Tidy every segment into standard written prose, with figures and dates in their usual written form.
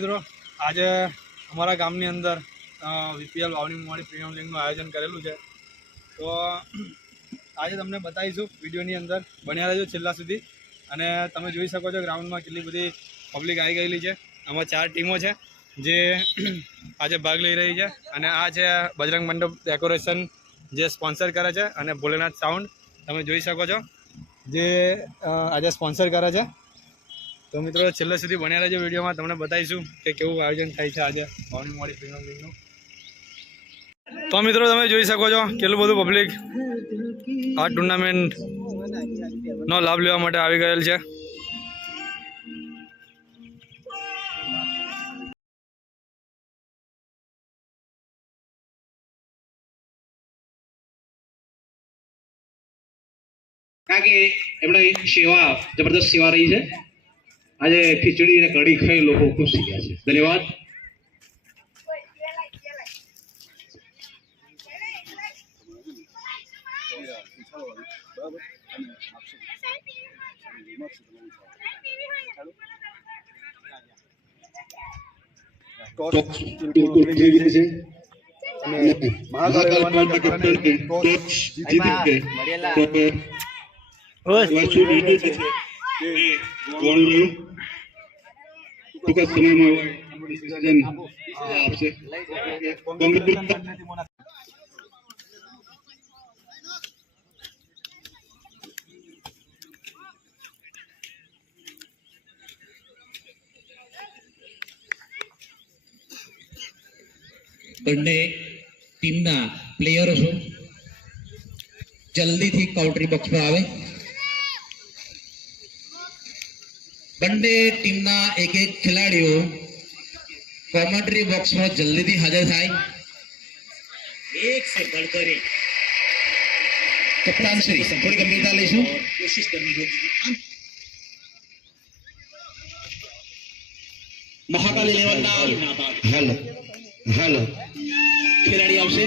મિત્રો આજે અમારા ગામની અંદર વીપીએલ વાવણી મોવાડી પ્રીમિયમ લીગનું આયોજન કરેલું છે। તો આજે તમને બતાવીશું વિડીયોની અંદર, બન્યા રહેજો છેલ્લા સુધી। અને તમે જોઈ શકો છો ગ્રાઉન્ડમાં કેટલી બધી પબ્લિક આવી ગયેલી છે। આમાં 4 ટીમો છે જે આજે ભાગ લઈ રહી છે। અને આ છે બજરંગ મંડપ ડેકોરેશન જે સ્પોન્સર કરે છે, અને ભોલેનાથ સાઉન્ડ તમે જોઈ શકો છો જે આજે સ્પોન્સર કરે છે। તો મિત્રો છેલ્લે સુધી બન્યા રહેજો વિડીયોમાં, તમને બતાવીશું કે કેવું આયોજન થાય છે આજે વાવણી મોવાડી પ્રીમિયમ લીગનું। તો મિત્રો તમે જોઈ શકો છો કેટલું બધું પબ્લિક આ ટુર્નામેન્ટનો લાભ લેવા માટે આવી ગયેલ છે। કારણ કે એમણે સેવા જબરદસ્ત સેવા રહી છે। આજે ખીચડી અને કઢી ખાઈ લોકો ખુશ થઈ ગયા છે। ધન્યવાદ। બંને ટીમના પ્લેયરો છો જલ્દીથી કાઉન્ટ્રી બોક્સમાં આવે। બંને ટીમના એક ખેલાડીઓ કોમેન્ટ્રી બોક્સમાં જલ્દીથી હાજર થાય। एक से बढ़कर एक कप्तान श्री थोड़ी गंभीरता लेशु कोशिश करनी होगी। महाकाली लेवलના હેલો હેલો ખેલાડી આવશે।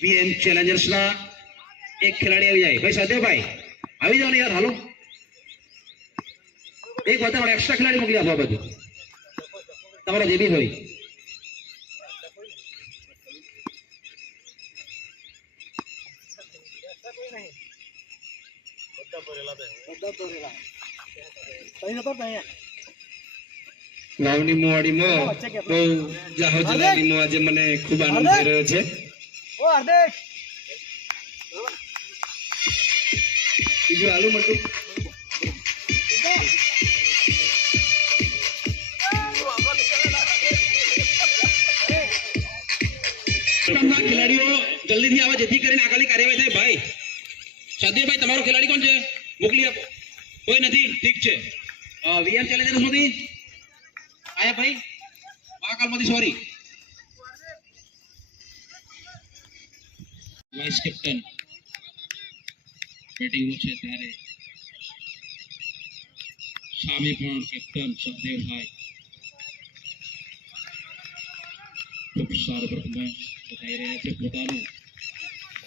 વીએમ ચેલેન્જર્સના એક ખેલાડી આવી જાય। ભાઈ સદેવભાઈ આવી જાઓ ને યાર, હાલો એક વધારે એક્સ્ટ્રા ખેલાડી મોકલી આપો। બધું તમારા જે બી હોય વાવણી મોવાડીમાં બહુ જાહો જલાલીમાં આજે મને ખૂબ આનંદ થઈ રહ્યો છે। બીજું આલુ મટું ખેલાડીઓ જલ્દીથી આવે જેથી કરીને આગળની કાર્યવાહી થાય। ભાઈ સદેવભાઈ તમારો ખેલાડી કોણ છે મોકલી આપો। કોઈ નથી? ઠીક છે। વીએમ ચેલેન્જર્સ માંથી આયા ભાઈ, મહાકાલમાંથી સોરી વાઇસ કેપ્ટન બેટિંગ છે ત્યારે સામે પણ કેપ્ટન સદેવભાઈ ખૂબ સારો પરફોર્મન્સ બતાવી રહ્યા છે પોતાનું।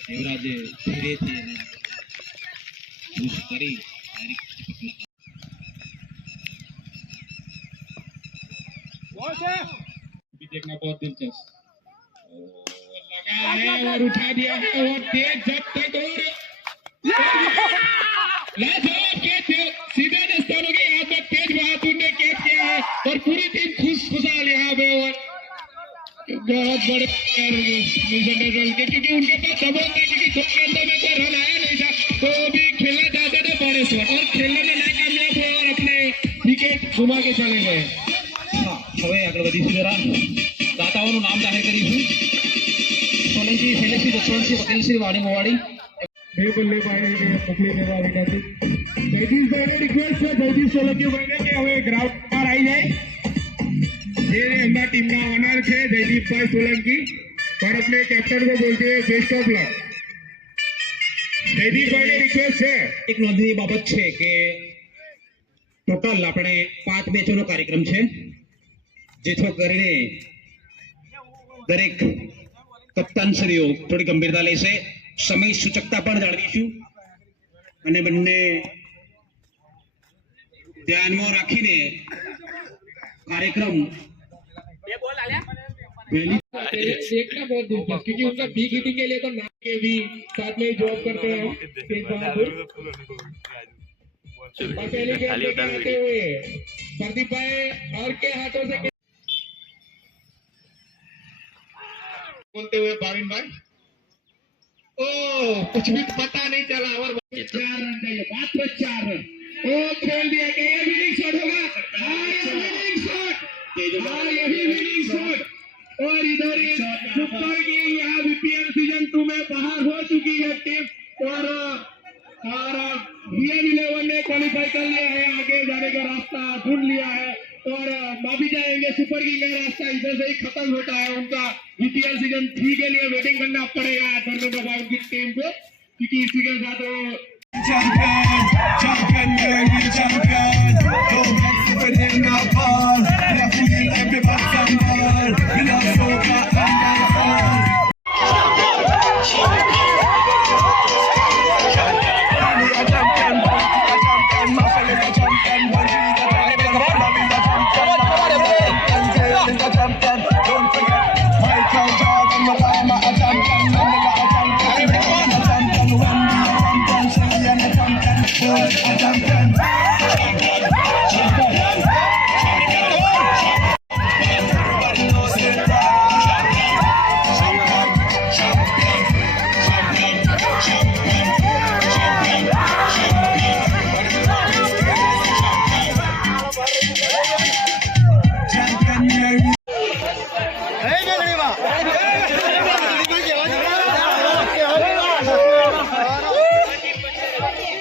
દેવરાજે ધીરેથી અને યુઝ કરી देखना बहुत दिलचस्प लगा है और उठा दिया है और तेज जब तक और लाजवाब कैच सीधे दस्तानों के हाथ में तेज बहादुर ने कैच किया है और पूरी टीम खुशखुशाल यहाँ पे। और बहुत बड़े क्योंकि उनके पास दबाव था, क्योंकि दो गेंदों में कोई रन आया नहीं था तो भी खेलना चाहते थे बड़े शॉट और खेलने में नाकामयाब हुए और अपने विकेट घुमा के चले गए। હવે આગળ વધીશું, જરા દાતાઓનું નામ જાહેર કરીશું। સોલંકી શૈલેષજી દક્ષણસિંહ વકીલસિંહ વાવણી મોવાડી બે બલ્લેબાજોને મોકલી દેવા વિનંતી। જયદીશભાઈને રિક્વેસ્ટ છે જયદીશ સોલંકીભાઈને કે હવે ગ્રાઉન્ડ પર આવી જાય। જે હમણાં ટીમના ઓનર છે જયદીપભાઈ સોલંકી, पर अपने कैप्टन को बोलते हैं बेस्ट ऑफ लक। જયદીપભાઈને રિક્વેસ્ટ છે, એક નોંધની બાબત છે કે ટોટલ આપણે 5 મેચોનો કાર્યક્રમ છે, જેથી કરીને દરેક કપ્તાનશ્રીઓ થોડી ગંભીરતા લેશે। સમય સૂચકતા પણ જાળવીશું અને બંને ધ્યાનમાં રાખીને कार्यक्रम देखना बहुत दिलचस्प क्योंकि उनका बीक हीटिंग के लिए तो नाम के भी साथ में जॉब करते हैं तेज बहादुर। और पहले गेम लेके आते हुए प्रदीप भाई और के हाथों से बोलते हुए भाविन भाई ओ कुछ भी पता नहीं चला और 4 रन चाहिए मात्र 4 रन ओ खेल दिया गया ये विनिंग शॉट होगा यही विनिंग शॉट और इधर सुपर किंग यहाँ बीपीएल सीजन 2 में बाहर हो चुकी है टीम और BM11 ने क्वालिफाई कर लिया है आगे जाने का रास्ता ढूंढ लिया है और माफी चाहेंगे सुपर किंग का रास्ता इधर से ही खत्म होता है उनका बीपीएल सीजन 3 के लिए वेटिंग करना पड़ेगा धर्मेंद्र बाबू की टीम को क्योंकि इसी के साथ वो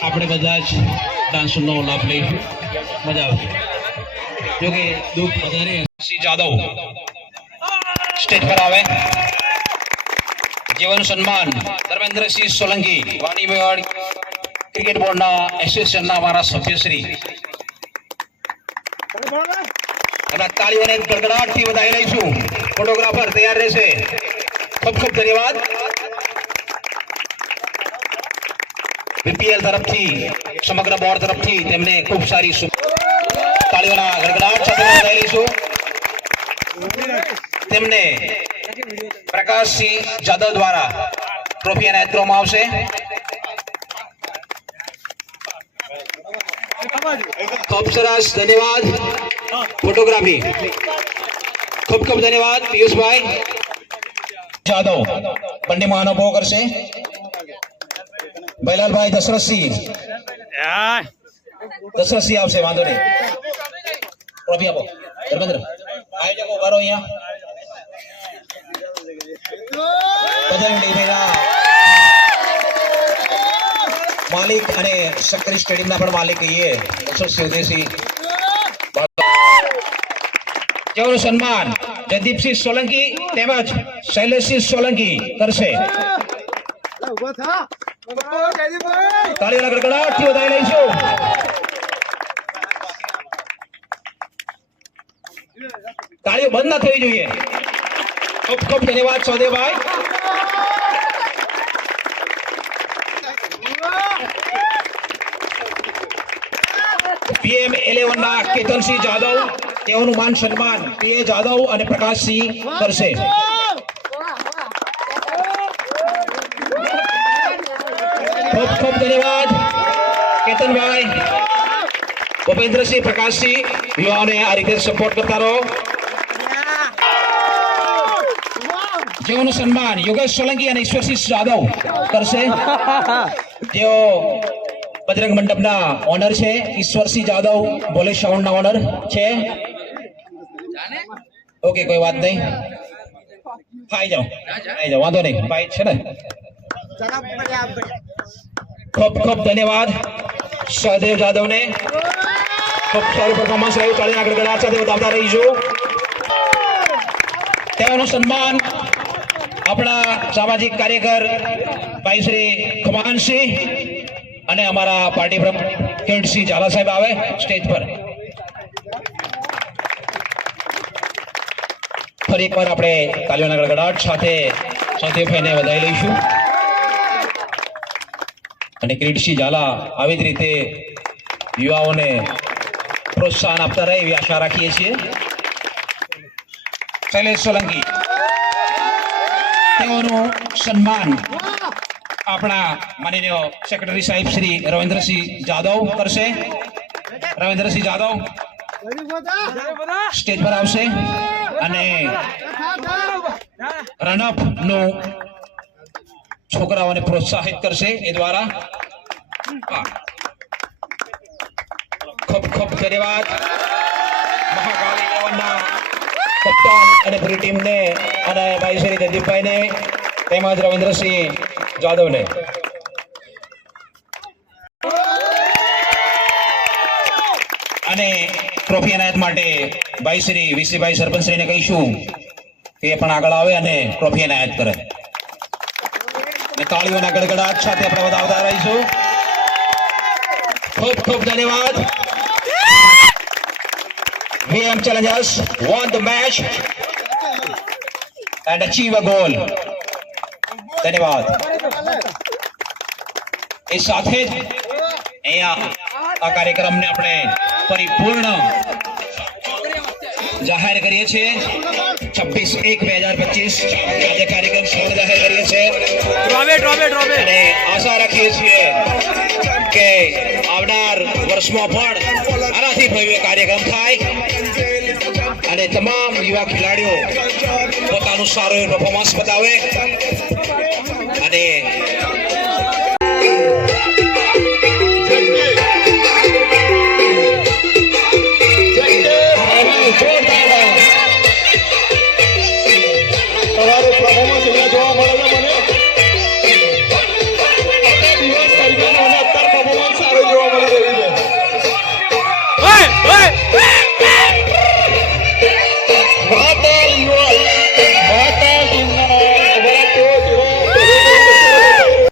આપણે બધા જ ડાન્સનો લાભ લઈશું મજા આવશે જો કે દુઃખ વધારે સિંહ જાદવ સ્ટેજ પર આવે જીવન સન્માન ધર્મેન્દ્રસિંહ સોલંકી વાણી મેવાડ ક્રિકેટ બોર્ડના એસોસિએશનના અમારા સભ્યશ્રી એમના તાળીઓને ગડગડાટથી વધાવી લઈશું ફોટોગ્રાફર તૈયાર રહેશે ખૂબ ખૂબ ધન્યવાદ बीपीएल तरफथी समग्र बोर्ड तरफथी तेमने खूब सारी ताळीओना गड़गड़ाट साथे વધાવી લઈશું તેમને પ્રકાશસિંહ જાદવ દ્વારા ટ્રોફી એનાયત કરવામાં આવશે ખૂબ સરસ ધન્યવાદ ફોટોગ્રાફી ખૂબ ખૂબ ધન્યવાદ પિયુષભાઈ જાદવ બંનેમાં અનુભવ કરશે बैलाल भाई दशरथ सिंह आपसे वांधो नहीं ट्रॉफी आपो धर्मेंद्र आयोजको करो यहाँ मालिक અને શકરી સ્ટેડિયમના પણ માલિક કહીએ સ્વદેશી જેઓનું સન્માન જયદીપસિંહ સોલંકી તેમજ શૈલેષસિંહ સોલંકી કરશે તાળીઓના ગડગડાટથી વધાવી લઈશું તાળીઓ બંધ ના થવી જોઈએ ખૂબ ખૂબ ધન્યવાદ સૌદેવભાઈ BM11 ના કેતનસિંહ જાદવ તેઓનું માન સન્માન PA જાદવ અને પ્રકાશસિંહ કરશે खूब खूब धन्यवाद केतन भाई भूपेंद्र सिंह प्रकाश सिंह युवाओं ने आ रीते सपोर्ट करता रहो જેઓનું સન્માન યોગેશ સોલંકી અને ઈશ્વરસિંહ જાદવ કરશે તેઓ બજરંગ મંડપના ઓનર છે ઈશ્વરસિંહ જાદવ બોલે સાઉન્ડના ઓનર છે ઓકે કોઈ વાત નહીં આવી જાઓ વાંધો નહીં ભાઈ છે ને खूब खूब धन्यवाद सहदेव जादव ने खूब सारू परफॉर्मन्स रह्યું તાળીના ગડગડાટ સાથે વધાવતા રહીશું તેઓનું સન્માન આપણા સામાજિક કાર્યકર ભાઈ શ્રી ખમાનસિંહ અને અમારા પાર્ટી પ્રમુખ કિરીટસિંહ ઝાલા સાહેબ આવે સ્ટેજ પર ફરી એકવાર આપણે તાળીઓના ગડગડાટ સાથે સૌદેવભાઈને વધાવી લઈશું અને કિરીટસિંહ ઝાલા આવી જ રીતે યુવાઓને પ્રોત્સાહન આપતા રહે એવી આશા રાખીએ છીએ શૈલેષ સોલંકી તેઓનું સન્માન આપણા માનનીય સેક્રેટરી સાહેબ શ્રી રવિન્દ્રસિંહ જાદવ કરશે. રવિન્દ્રસિંહ જાદવ સ્ટેજ પર આવશે અને રનઅપ નું છોકરાઓને પ્રોત્સાહિત કરશે એ દ્વારા. ખૂબ ખૂબ ધન્યવાદ મહાકાલી લેવલના કપ્તાન અને પૂરી ટીમને અને ભાઈ શ્રી જયદીપભાઈને તેમજ રવિન્દ્રસિંહ જાદવને. અને ટ્રોફી એનાયત માટે ભાઈ શ્રી વીસીભાઈ સરપંચશ્રીને કહીશું કે એ પણ આગળ આવે અને ટ્રોફી એનાયત કરે. અને તાળીઓના ગડગડાટ સાથે આપણે વધાવતા રહીશું. ખૂબ ખૂબ ધન્યવાદ. VM Challengers won the match and achieve a goal. ધન્યવાદ. એ સાથે જ અહીંયા આ કાર્યક્રમને આપણે પરિપૂર્ણ જાહેર કરીએ છીએ. 26/1/2025 આજે કાર્યક્રમ પૂર્ણ જાહેર કરીએ છીએ અને આશા રાખીએ છીએ કે આવનાર વર્ષમાં પણ આનાથી ભવ્ય કાર્યક્રમ થાય અને તમામ યુવા ખેલાડીઓ પોતાનું સારું પરફોર્મન્સ બતાવે અને